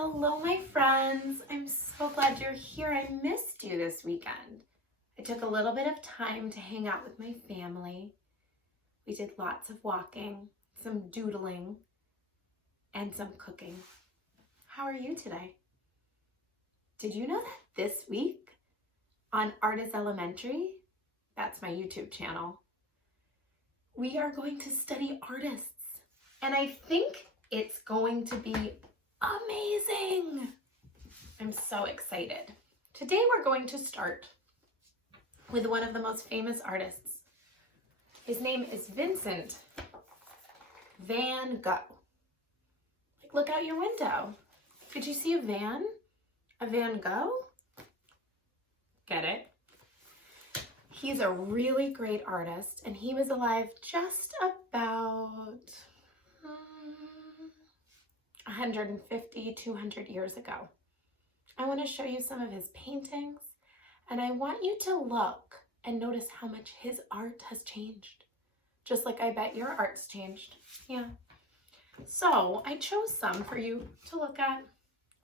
Hello, my friends. I'm so glad you're here. I missed you this weekend. I took a little bit of time to hang out with my family. We did lots of walking, some doodling, and some cooking. How are you today? Did you know that this week on Art is Elementary, that's my YouTube channel, we are going to study artists, and I think it's going to be amazing. I'm so excited. Today we're going to start with one of the most famous artists. His name is Vincent van Gogh. Like, look out your window. Did you see a van? A Van Gogh? Get it? He's a really great artist, and he was alive just about 150, 200 years ago. I want to show you some of his paintings, and I want you to look and notice how much his art has changed. Just like I bet your art's changed. Yeah. So I chose some for you to look at.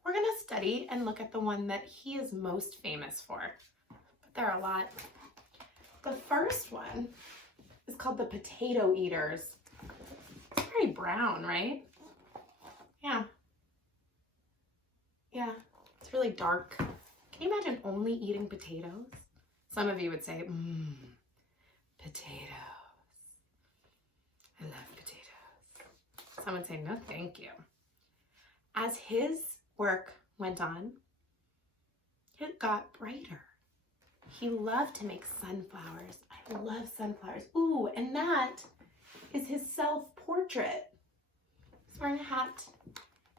We're going to study and look at the one that he is most famous for. But there are a lot. The first one is called the Potato Eaters. It's very brown, right? Yeah, it's really dark. Can you imagine only eating potatoes? Some of you would say, potatoes. I love potatoes. Some would say, no, thank you. As his work went on, it got brighter. He loved to make sunflowers. I love sunflowers. Ooh, and that is his self-portrait. He's wearing a hat.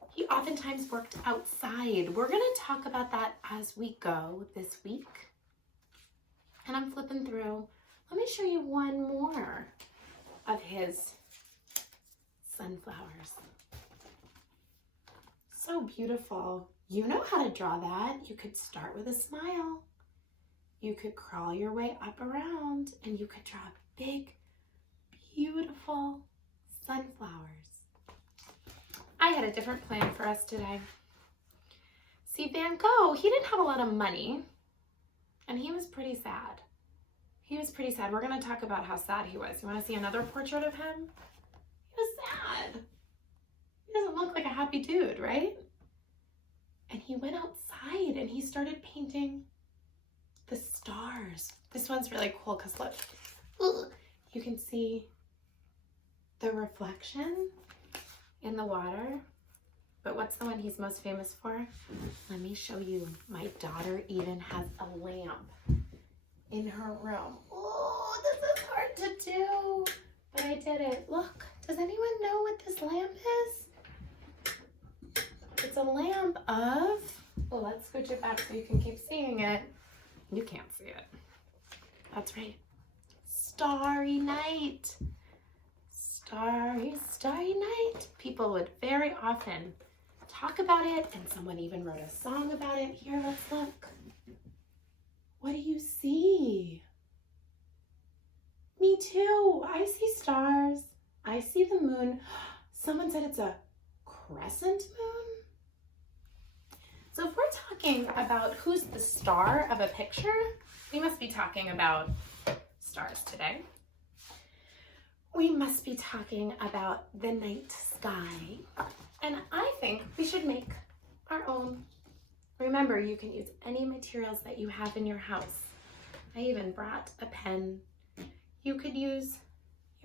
He oftentimes worked outside. We're going to talk about that as we go this week. And I'm flipping through. Let me show you one more of his sunflowers. So beautiful. You know how to draw that. You could start with a smile. You could crawl your way up around, and you could draw big, beautiful sunflowers. I had a different plan for us today. See, Van Gogh, he didn't have a lot of money, and he was pretty sad. He was pretty sad. We're going to talk about how sad he was. You want to see another portrait of him? He was sad. He doesn't look like a happy dude, right? And he went outside, and he started painting the stars. This one's really cool because look, you can see the reflection in the water. But what's the one he's most famous for? Let me show you. My daughter even has a lamp in her room. Oh, this is hard to do, but I did it. Look, does anyone know what this lamp is? It's a lamp of, well, let's switch it back so you can keep seeing it. You can't see it. That's right. Starry Night. Starry, starry night. People would very often talk about it, and someone even wrote a song about it. Here, let's look. What do you see? Me too. I see stars. I see the moon. Someone said it's a crescent moon. So if we're talking about who's the star of a picture, we must be talking about stars today. We must be talking about the night sky. And I think we should make our own. Remember, you can use any materials that you have in your house. I even brought a pen. You could use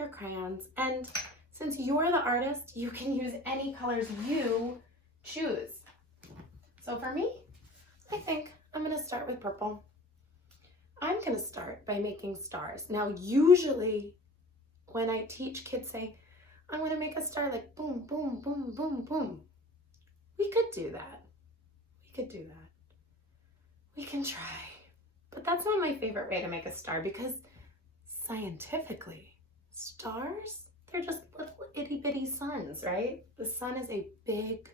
your crayons. And since you're the artist, you can use any colors you choose. So for me, I think I'm going to start with purple. I'm going to start by making stars. Now, usually when I teach, kids say, I'm going to make a star like boom, boom, boom, boom, boom. We could do that. We could do that. We can try. But that's not my favorite way to make a star because scientifically, stars, they're just little itty bitty suns, right? The sun is a big,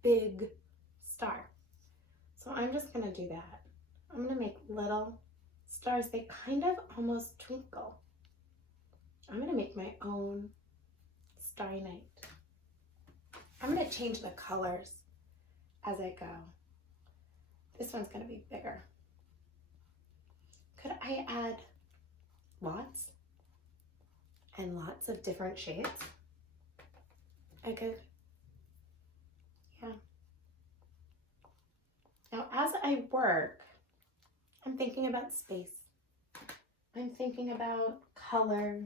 big star. So I'm just going to do that. I'm going to make little stars. They kind of almost twinkle. I'm going to make my own Starry Night. I'm going to change the colors as I go. This one's going to be bigger. Could I add lots and lots of different shades? I could, yeah. Now, as I work, I'm thinking about space. I'm thinking about color.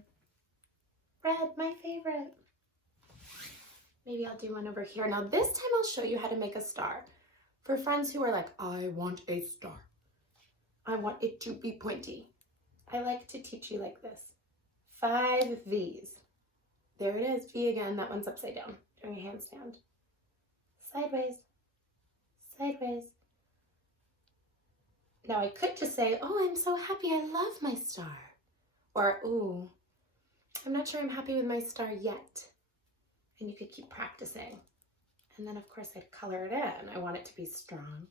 Red, my favorite. Maybe I'll do one over here. Now this time I'll show you how to make a star. For friends who are like, I want a star. I want it to be pointy. I like to teach you like this. 5 V's. There it is, V again. That one's upside down. Doing a handstand. Sideways. Sideways. Now I could just say, oh, I'm so happy. I love my star. Or, ooh, I'm not sure I'm happy with my star yet. And you could keep practicing. And then of course I'd color it in. I want it to be strong.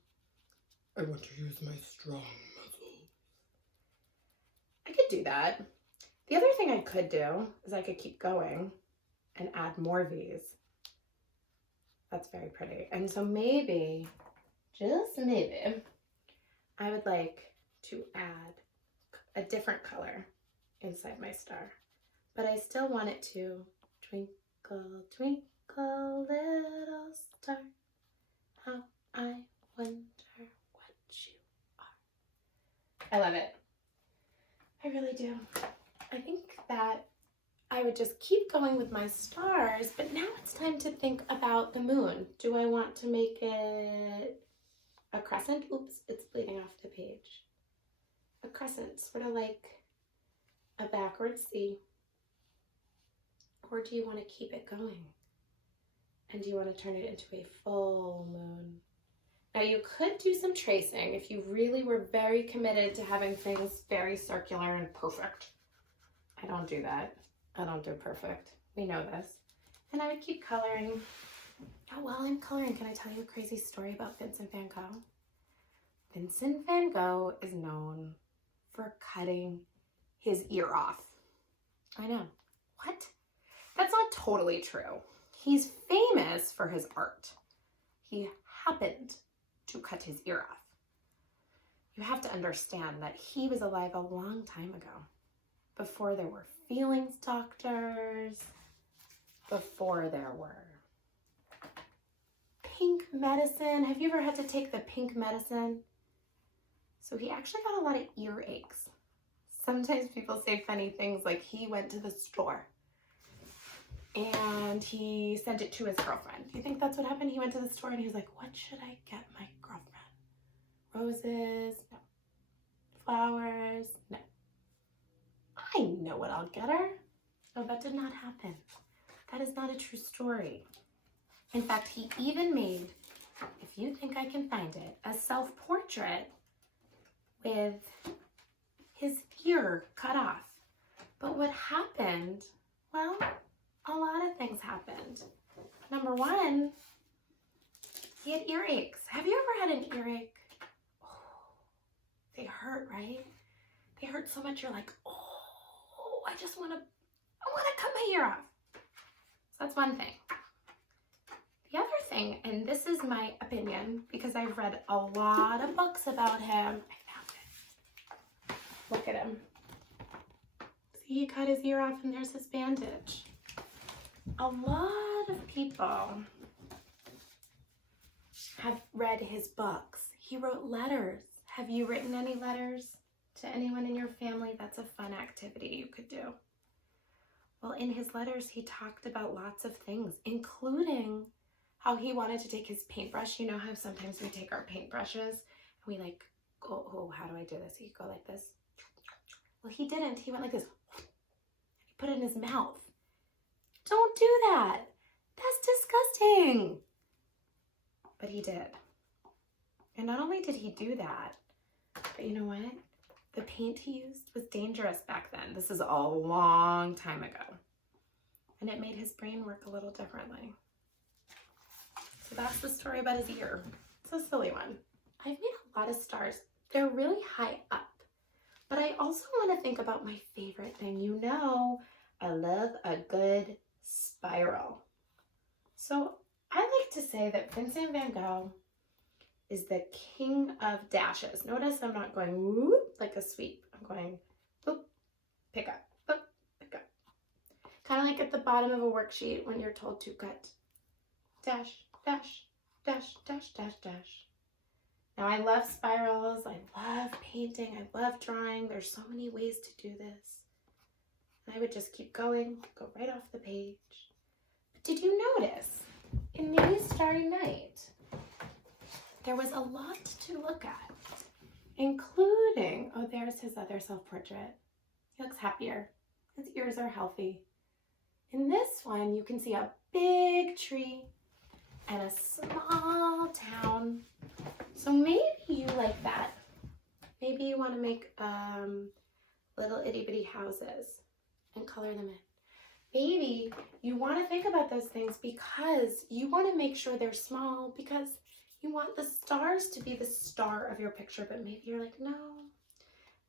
I want to use my strong muscles. I could do that. The other thing I could do is I could keep going and add more V's. That's very pretty. And so maybe, just maybe, I would like to add a different color inside my star. But I still want it to twinkle, twinkle, little star, how I wonder what you are. I love it. I really do. I think that I would just keep going with my stars, but now it's time to think about the moon. Do I want to make it a crescent? Oops, it's bleeding off the page. A crescent, sort of like a backwards C. Or do you want to keep it going? And do you want to turn it into a full moon? Now you could do some tracing if you really were very committed to having things very circular and perfect. I don't do that. I don't do perfect. We know this. And I would keep coloring. Oh, while I'm coloring, can I tell you a crazy story about Vincent van Gogh? Vincent van Gogh is known for cutting his ear off. I know. What? That's not totally true. He's famous for his art. He happened to cut his ear off. You have to understand that he was alive a long time ago, before there were feelings doctors, before there were pink medicine. Have you ever had to take the pink medicine? So he actually got a lot of earaches. Sometimes people say funny things like he went to the store and he sent it to his girlfriend. Do you think that's what happened? He went to the store and he was like, what should I get my girlfriend? Roses? No. Flowers? No. I know what I'll get her. No, that did not happen. That is not a true story. In fact, he even made, if you think I can find it, a self-portrait with his ear cut off. But what happened, well, a lot of things happened. Number one, he had earaches. Have you ever had an earache? Oh, they hurt, right? They hurt so much you're like, oh, I want to cut my ear off. So that's one thing. The other thing, and this is my opinion because I've read a lot of books about him. I found it. Look at him. See, he cut his ear off and there's his bandage. A lot of people have read his books. He wrote letters. Have you written any letters to anyone in your family? That's a fun activity you could do. Well, in his letters, he talked about lots of things, including how he wanted to take his paintbrush. You know how sometimes we take our paintbrushes and we like go, oh, how do I do this? You go like this. Well, he didn't. He went like this. He put it in his mouth. Don't do that. That's disgusting. But he did. And not only did he do that, but you know what? The paint he used was dangerous back then. This is a long time ago. And it made his brain work a little differently. So that's the story about his ear. It's a silly one. I've made a lot of stars. They're really high up. But I also want to think about my favorite thing. You know, I love a good spiral. So I to say that Vincent van Gogh is the king of dashes. Notice I'm not going whoop like a sweep. I'm going boop, pick up, boop, pick up. Kind of like at the bottom of a worksheet when you're told to cut. Dash, dash, dash, dash, dash, dash. Now I love spirals. I love painting. I love drawing. There's so many ways to do this. I would just keep going, go right off the page. But did you notice in these Starry Night, there was a lot to look at, including, oh, there's his other self-portrait. He looks happier. His ears are healthy. In this one, you can see a big tree and a small town. So maybe you like that. Maybe you want to make little itty-bitty houses and color them in. Maybe you want to think about those things because you want to make sure they're small, because you want the stars to be the star of your picture, but maybe you're like, no,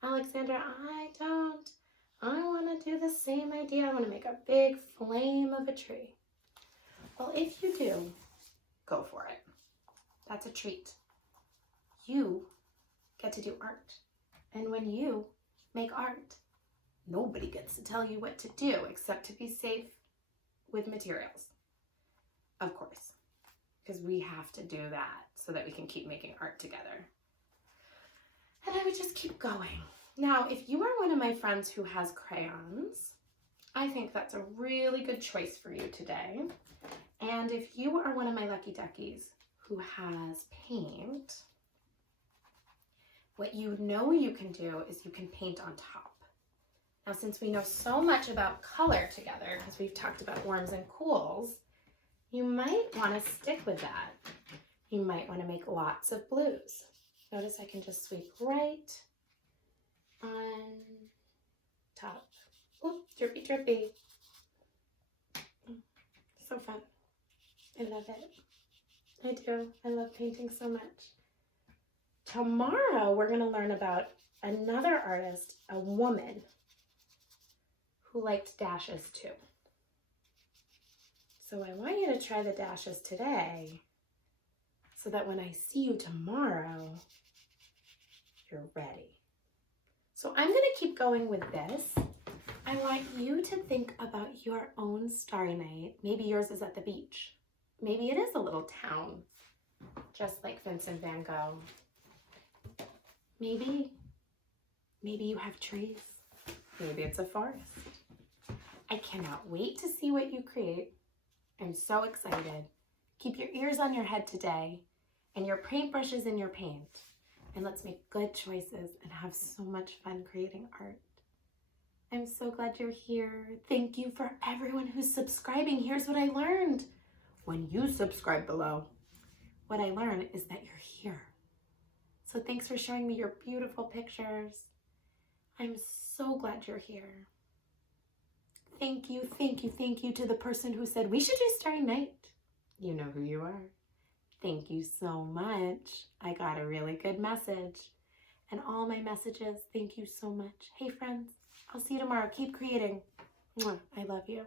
Alexandra, I don't. I want to do the same idea. I want to make a big flame of a tree. Well, if you do, go for it. That's a treat. You get to do art. And when you make art, nobody gets to tell you what to do except to be safe with materials. Of course, because we have to do that so that we can keep making art together. And I would just keep going. Now, if you are one of my friends who has crayons, I think that's a really good choice for you today. And if you are one of my lucky duckies who has paint, what you know you can do is you can paint on top. Now, since we know so much about color together, because we've talked about warms and cools, you might want to stick with that. You might want to make lots of blues. Notice I can just sweep right on top. Oop, drippy, drippy. So fun. I love it. I do. I love painting so much. Tomorrow, we're going to learn about another artist, a woman, who liked dashes too. So I want you to try the dashes today so that when I see you tomorrow, you're ready. So I'm going to keep going with this. I want you to think about your own Starry Night. Maybe yours is at the beach. Maybe it is a little town, just like Vincent van Gogh. Maybe you have trees. Maybe it's a forest. I cannot wait to see what you create. I'm so excited. Keep your ears on your head today and your paintbrushes in your paint. And let's make good choices and have so much fun creating art. I'm so glad you're here. Thank you for everyone who's subscribing. Here's what I learned. When you subscribe below, what I learned is that you're here. So thanks for showing me your beautiful pictures. I'm so glad you're here. Thank you, thank you, thank you to the person who said we should do Starry Night. You know who you are. Thank you so much. I got a really good message. And all my messages, thank you so much. Hey friends, I'll see you tomorrow. Keep creating. Mwah, I love you.